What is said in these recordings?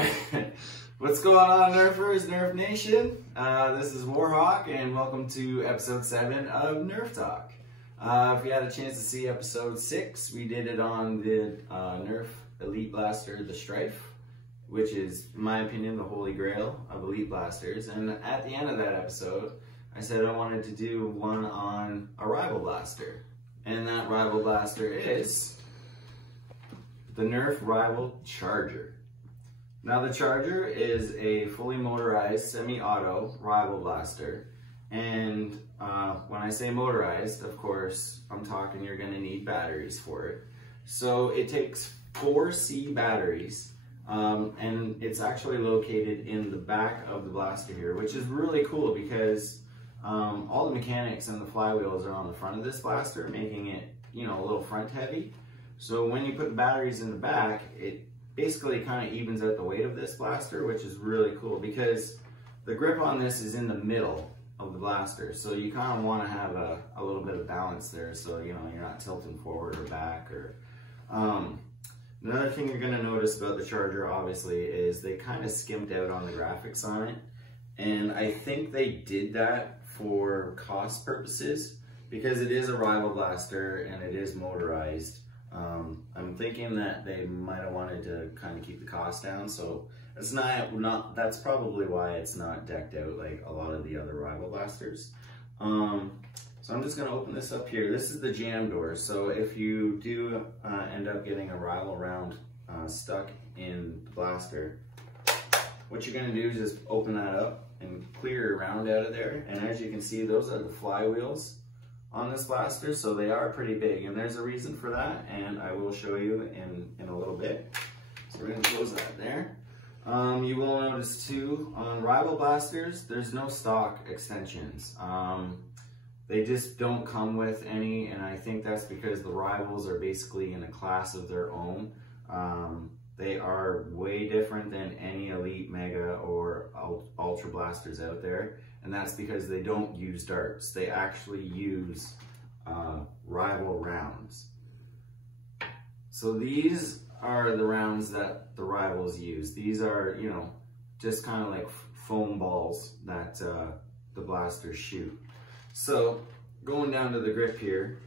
Alright, what's going on, Nerfers, Nerf Nation? This is Warhawk, and welcome to episode 7 of Nerf Talk. If you had a chance to see episode 6, we did it on the Nerf Elite Blaster, the Strife, which is, in my opinion, the holy grail of Elite Blasters. And at the end of that episode, I said I wanted to do one on a Rival Blaster. And that Rival Blaster is the Nerf Rival Charger. Now the Charger is a fully motorized semi-auto Rival Blaster, and when I say motorized, of course, I'm talking you're going to need batteries for it. So it takes 4 C batteries, and it's actually located in the back of the blaster here, which is really cool because all the mechanics and the flywheels are on the front of this blaster, making it, you know, a little front heavy. So when you put the batteries in the back, it basically kind of evens out the weight of this blaster, which is really cool because the grip on this is in the middle of the blaster. So you kind of want to have a little bit of balance there, so you know you're not tilting forward or back. Or another thing you're going to notice about the Charger, obviously, is they kind of skimped out on the graphics on it, and I think they did that for cost purposes because it is a Rival Blaster and it is motorized. I'm thinking that they might have wanted to kind of keep the cost down, so it's not that's probably why it's not decked out like a lot of the other Rival Blasters. So I'm just going to open this up here. This is the jam door, so if you do end up getting a Rival round stuck in the blaster, what you're going to do is just open that up and clear your round out of there. And as you can see, those are the flywheels on this blaster, so they are pretty big, and there's a reason for that, and I will show you in a little bit. So we're going to close that there. You will notice too, on Rival Blasters, there's no stock extensions. They just don't come with any, and I think that's because the Rivals are basically in a class of their own. They are way different than any Elite, Mega, or Ultra Blasters out there. And that's because they don't use darts. They actually use Rival rounds. So these are the rounds that the Rivals use. These are, you know, just kind of like foam balls that the blasters shoot. So going down to the grip here,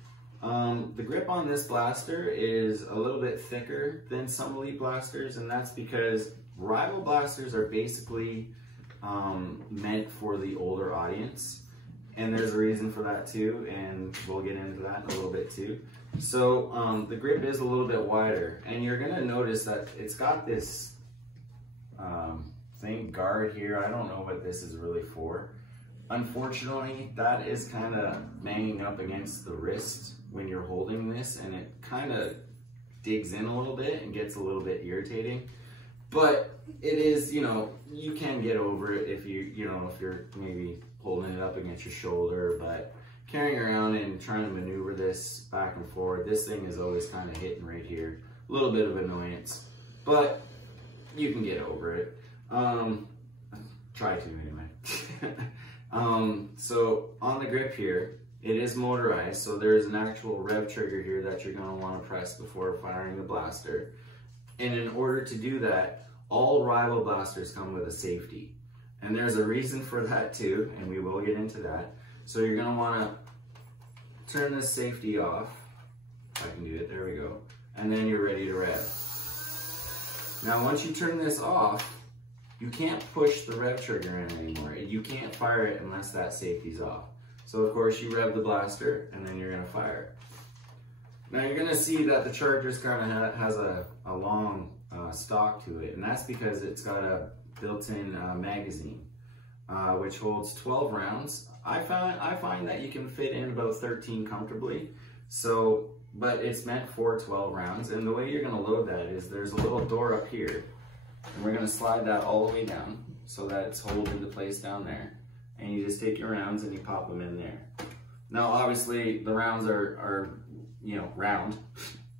the grip on this blaster is a little bit thicker than some Elite Blasters, and that's because Rival Blasters are basically meant for the older audience, and there's a reason for that too, and we'll get into that in a little bit too. So the grip is a little bit wider, and you're gonna notice that it's got this thing guard here. I don't know what this is really for. Unfortunately, that is kind of banging up against the wrist when you're holding this, and it kind of digs in a little bit and gets a little bit irritating. But it is, you know, you can get over it if if you're maybe holding it up against your shoulder. But carrying around and trying to maneuver this back and forward, this thing is always kind of hitting right here. A little bit of annoyance, but you can get over it. Try to anyway. So on the grip here, it is motorized, so there's an actual rev trigger here that you're going to want to press before firing the blaster. And in order to do that, all Rival Blasters come with a safety. And there's a reason for that too, and we will get into that. So you're going to want to turn this safety off. If I can do it, there we go. And then you're ready to rev. Now once you turn this off, you can't push the rev trigger in anymore. You can't fire it unless that safety's off. So of course you rev the blaster, and then you're going to fire it. Now you're going to see that the Charger's kind of has a long stock to it, and that's because it's got a built-in magazine, which holds 12 rounds. I find that you can fit in about 13 comfortably. So, but it's meant for 12 rounds, and the way you're going to load that is there's a little door up here, and we're going to slide that all the way down so that it's held into place down there. And you just take your rounds and you pop them in there. Now, obviously, the rounds are you know, round,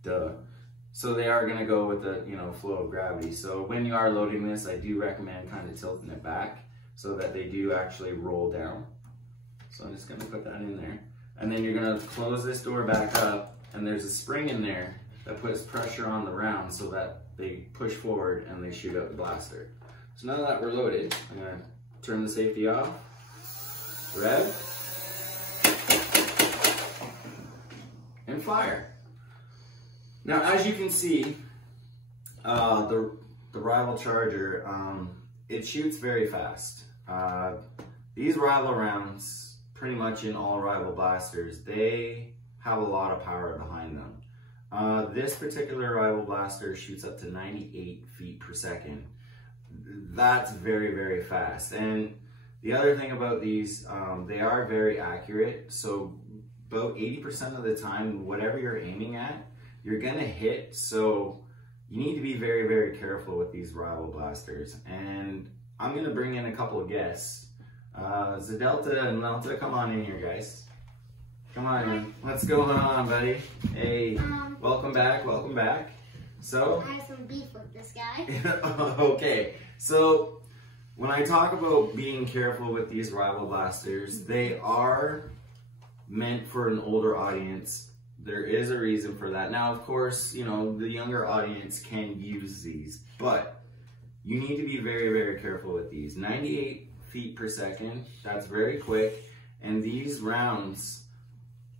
duh. So they are gonna go with the, you know, flow of gravity. So when you are loading this, I do recommend kind of tilting it back so that they do actually roll down. So I'm just gonna put that in there. And then you're gonna close this door back up, and there's a spring in there that puts pressure on the round so that they push forward and they shoot out the blaster. So now that we're loaded, I'm gonna turn the safety off, rev, and fire. Now, as you can see, the Rival Charger, it shoots very fast. These Rival rounds, pretty much in all Rival blasters, they have a lot of power behind them. This particular Rival blaster shoots up to 98 feet per second. That's very, very fast. And the other thing about these, they are very accurate. So about 80% of the time, whatever you're aiming at, you're gonna hit. So you need to be very, very careful with these Rival blasters. And I'm gonna bring in a couple of guests. Zadelta and Melta, come on in here, guys. Come on in. What's going on, buddy? Hey, welcome back, welcome back. So, I have some beef with this guy. Okay, so when I talk about being careful with these Rival blasters, they are meant for an older audience. There is a reason for that. Now, of course, you know, the younger audience can use these, but you need to be very, very careful with these. 98 feet per second, that's very quick. And these rounds,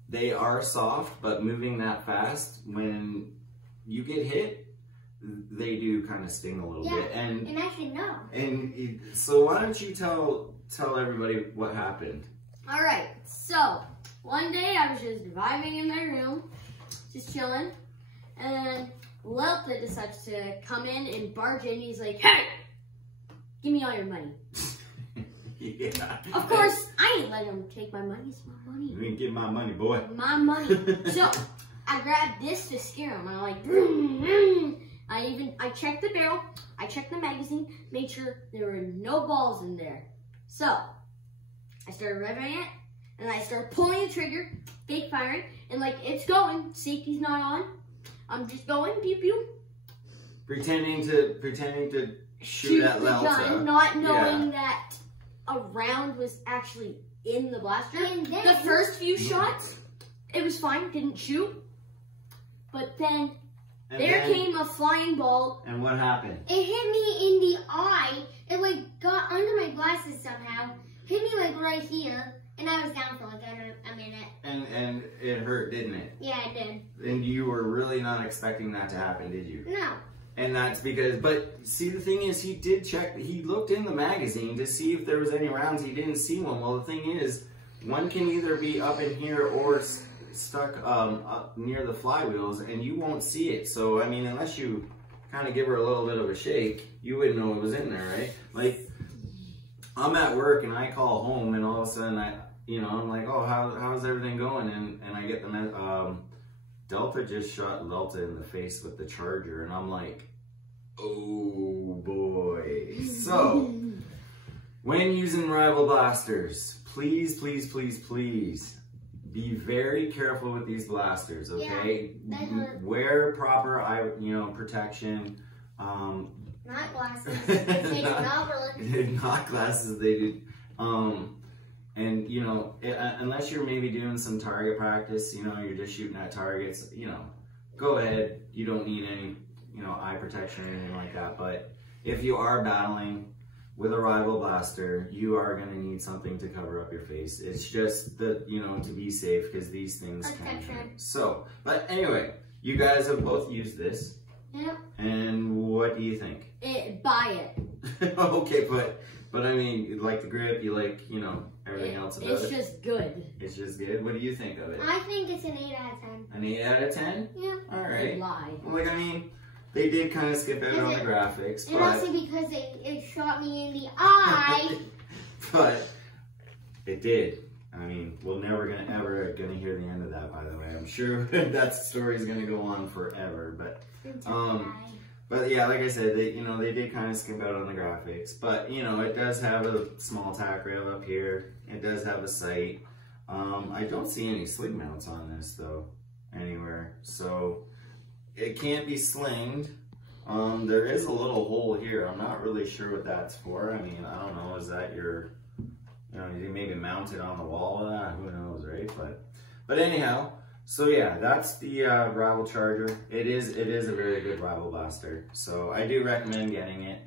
they are soft, but moving that fast, when you get hit, they do kind of sting a little bit. And I should know. And so why don't you tell everybody what happened? All right, so one day I was just vibing in my room, just chilling, and then Lelta decides to come in and barge in. He's like, "Hey, give me all your money." Yeah. Of course, I ain't let him take my money. It's my money. You ain't get my money, boy. My money. So I grabbed this to scare him. I'm like, vroom, vroom. I checked the barrel, I checked the magazine, made sure there were no balls in there. So I started revving it, and I started pulling the trigger, fake firing, and like it's going. Safety's not on. I'm just going, pew pew. Pretending to shoot at the Lelta. gun, not knowing that a round was actually in the blaster. And then, the first few shots, it was fine, didn't shoot. But then came a flying ball. And what happened? It hit me in the eye. It like got under my glasses somehow. Hit me like right here. And I was down for like a minute. And it hurt, didn't it? Yeah, it did. And you were really not expecting that to happen, did you? No. And that's because, but see, the thing is, he did check, he looked in the magazine to see if there was any rounds. He didn't see one. Well, the thing is, one can either be up in here or stuck up near the flywheels, and you won't see it. So, I mean, unless you kind of give her a little bit of a shake, you wouldn't know it was in there, right? Like, I'm at work and I call home, and all of a sudden I'm like, oh, how's everything going? And I get the Delta just shot Lelta in the face with the Charger, and I'm like, oh boy. So, when using Rival blasters, please, please, please, please be very careful with these blasters, okay? Yeah, wear proper eye, protection. Not glasses. They do not work. Not glasses, they do. And, unless you're maybe doing some target practice, you're just shooting at targets, go ahead. You don't need any, eye protection or anything like that. But if you are battling with a Rival blaster, you are going to need something to cover up your face. It's just that, to be safe, because these things can hurt. So, but anyway, you guys have both used this. Yep. And what do you think? Buy it. Okay, but I mean, you like the grip, you like, everything else about it. It's just good. It's just good. What do you think of it? I think it's an 8 out of 10. An 8 out of 10? Yeah. All right. Lie. Like, I mean, they did kind of skip out on the graphics, and but... also because it shot me in the eye. But it did. I mean, we're never ever gonna hear the end of that, by the way. I'm sure that story's gonna go on forever, but yeah, like I said, they did kind of skip out on the graphics, but it does have a small tack rail up here. It does have a sight. I don't see any sling mounts on this though, anywhere. So it can't be slinged. There is a little hole here. I'm not really sure what that's for. I mean, I don't know. Is that your, you maybe mount it on the wall? Who knows, right? But anyhow, So yeah, that's the Rival Charger. It is a very good Rival Blaster. So I do recommend getting it.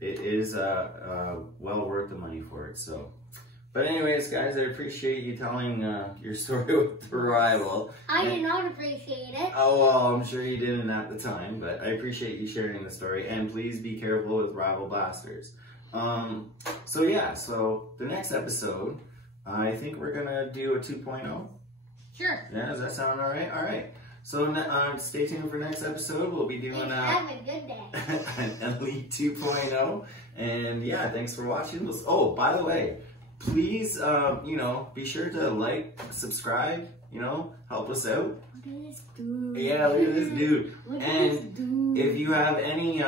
It is well worth the money for it. So, but anyways, guys, I appreciate you telling your story with the Rival. I did not appreciate it. Oh well, I'm sure you didn't at the time, but I appreciate you sharing the story. And please be careful with Rival Blasters. So yeah, so the next episode, I think we're gonna do a 2.0. Sure. Yeah, does that sound all right? All right. So stay tuned for next episode. We'll be doing Have a good day. an Elite 2.0. And yeah, thanks for watching. Oh, by the way, please, you know, be sure to like, subscribe, you know, help us out. Look at this dude. Yeah, look at this dude. Look at And this dude. if you have any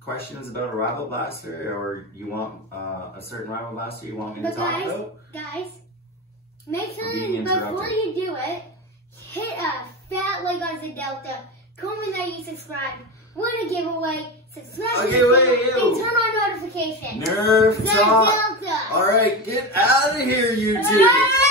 questions about a Rival Blaster, or you want a certain Rival Blaster you want me to talk about, guys, make sure being before interrupted. you do it, hit a fat like on the Delta. Comment that you subscribe. Win a giveaway. Subscribe to the channel and turn on notifications. Nerf The Talk. Delta. All right, get out of here, YouTube. Bye.